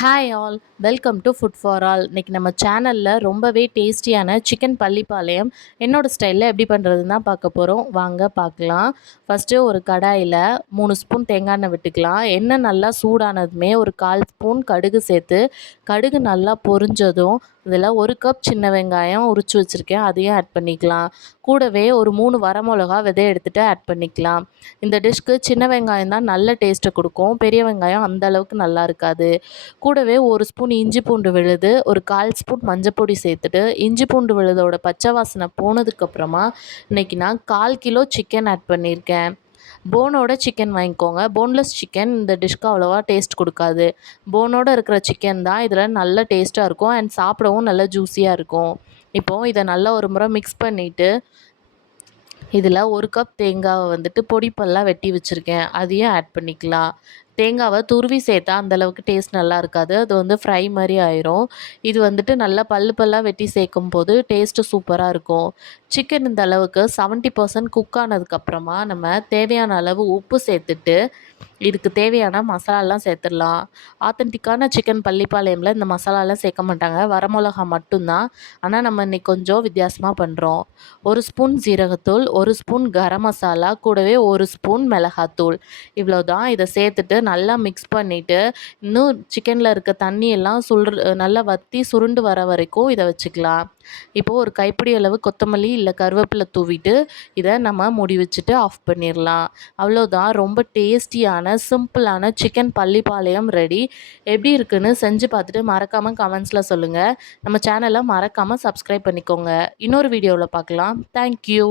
Hi all welcome to food for all இன்றைக்கி நம்ம சேனலில் ரொம்பவே டேஸ்டியான சிக்கன் பள்ளிப்பாளையம். என்னோடய ஸ்டைலில் எப்படி பண்ணுறதுன்னு தான் பார்க்க போகிறோம் வாங்க பார்க்கலாம். ஃபஸ்ட்டு ஒரு கடாயில் மூணு ஸ்பூன் தேங்காய் எண்ணெய் விட்டுக்கலாம். எண்ணெய் நல்லா சூடானதுமே ஒரு கால் ஸ்பூன் கடுகு சேர்த்து கடுகு நல்லா பொரிஞ்சதும் இதில் ஒரு கப் சின்ன வெங்காயம் உரித்து வச்சுருக்கேன். அதையும் ஆட் பண்ணிக்கலாம். கூடவே ஒரு மூணு வரமிளகா விதை எடுத்துகிட்டு ஆட் பண்ணிக்கலாம். இந்த டிஷ்க்கு சின்ன வெங்காயம் தான் நல்ல டேஸ்ட்டை கொடுக்கும். பெரிய வெங்காயம் அந்த அளவுக்கு நல்லா இருக்காது. கூடவே ஒரு ஸ்பூன் இஞ்சி பூண்டு விழுது ஒரு கால் ஸ்பூன் மஞ்சப்பொடி சேர்த்துட்டு இஞ்சி பூண்டு விழுதோட பச்சை வாசனை போனதுக்கப்புறமா இன்றைக்கி நான் கால் கிலோ சிக்கன் ஆட் பண்ணியிருக்கேன். போனோட சிக்கன் வாங்கிக்கோங்க. போன்லெஸ் சிக்கன் இந்த டிஷ்க்கு அவ்வளோவா டேஸ்ட் கொடுக்காது. போனோட இருக்கிற சிக்கன் தான் இதில் நல்ல டேஸ்ட்டாக இருக்கும். அண்ட் சாப்பிடவும் நல்ல ஜூஸியாக இருக்கும். இப்போது இதை நல்லா ஒரு முறை மிக்ஸ் பண்ணிவிட்டு இதில் ஒரு கப் தேங்காவை வந்துட்டு பொடிப்பெல்லாம் வெட்டி வச்சுருக்கேன். அதையும் ஆட் பண்ணிக்கலாம். தேங்காவை துருவி சேர்த்தா அந்தளவுக்கு டேஸ்ட் நல்லா இருக்காது. அது வந்து ஃப்ரை மாதிரி ஆயிரும். இது வந்துட்டு நல்லா பல்லு பல்லாக வெட்டி சேர்க்கும் போது டேஸ்ட்டு சூப்பராக இருக்கும். சிக்கன் இந்த அளவுக்கு செவன்ட்டி பர்சன்ட் குக் ஆனதுக்கப்புறமா நம்ம தேவையான அளவு உப்பு சேர்த்துட்டு இதுக்கு தேவையான மசாலாலாம் சேர்த்துடலாம். ஆத்தென்டிக்கான சிக்கன் பள்ளிப்பாளையமில் இந்த மசாலாலாம் சேர்க்க மாட்டாங்க. வரமிளகா மட்டும்தான். ஆனால் நம்ம இன்றைக்கி கொஞ்சம் வித்தியாசமாக பண்ணுறோம் ஒரு ஸ்பூன் ஜீரகத்தூள் ஒரு ஸ்பூன் கரம் மசாலா கூடவே ஒரு ஸ்பூன் மிளகாத்தூள். இவ்வளோ தான் இதை சேர்த்துட்டு நல்லா மிக்ஸ் பண்ணிவிட்டு இன்னும் சிக்கனில் இருக்க தண்ணியெல்லாம் சுல் நல்லா வற்றி சுருண்டு வர வரைக்கும் இதை வச்சுக்கலாம். இப்போது ஒரு கைப்பிடி அளவு கொத்தமல்லி இல்லை கருவேப்பிலை தூவிட்டு இதை நம்ம மூடி வச்சுட்டு ஆஃப் பண்ணிடலாம் அவ்வளோதான் ரொம்ப டேஸ்டியான சிம்பிளான சிக்கன் பள்ளிப்பாளையம் ரெடி எப்படி இருக்குன்னு செஞ்சு பார்த்துட்டு மறக்காமல் கமெண்ட்ஸில் சொல்லுங்கள் நம்ம சேனலை மறக்காமல் சப்ஸ்கிரைப் பண்ணிக்கோங்க. இன்னொரு வீடியோவில் பார்க்கலாம். தேங்க்யூ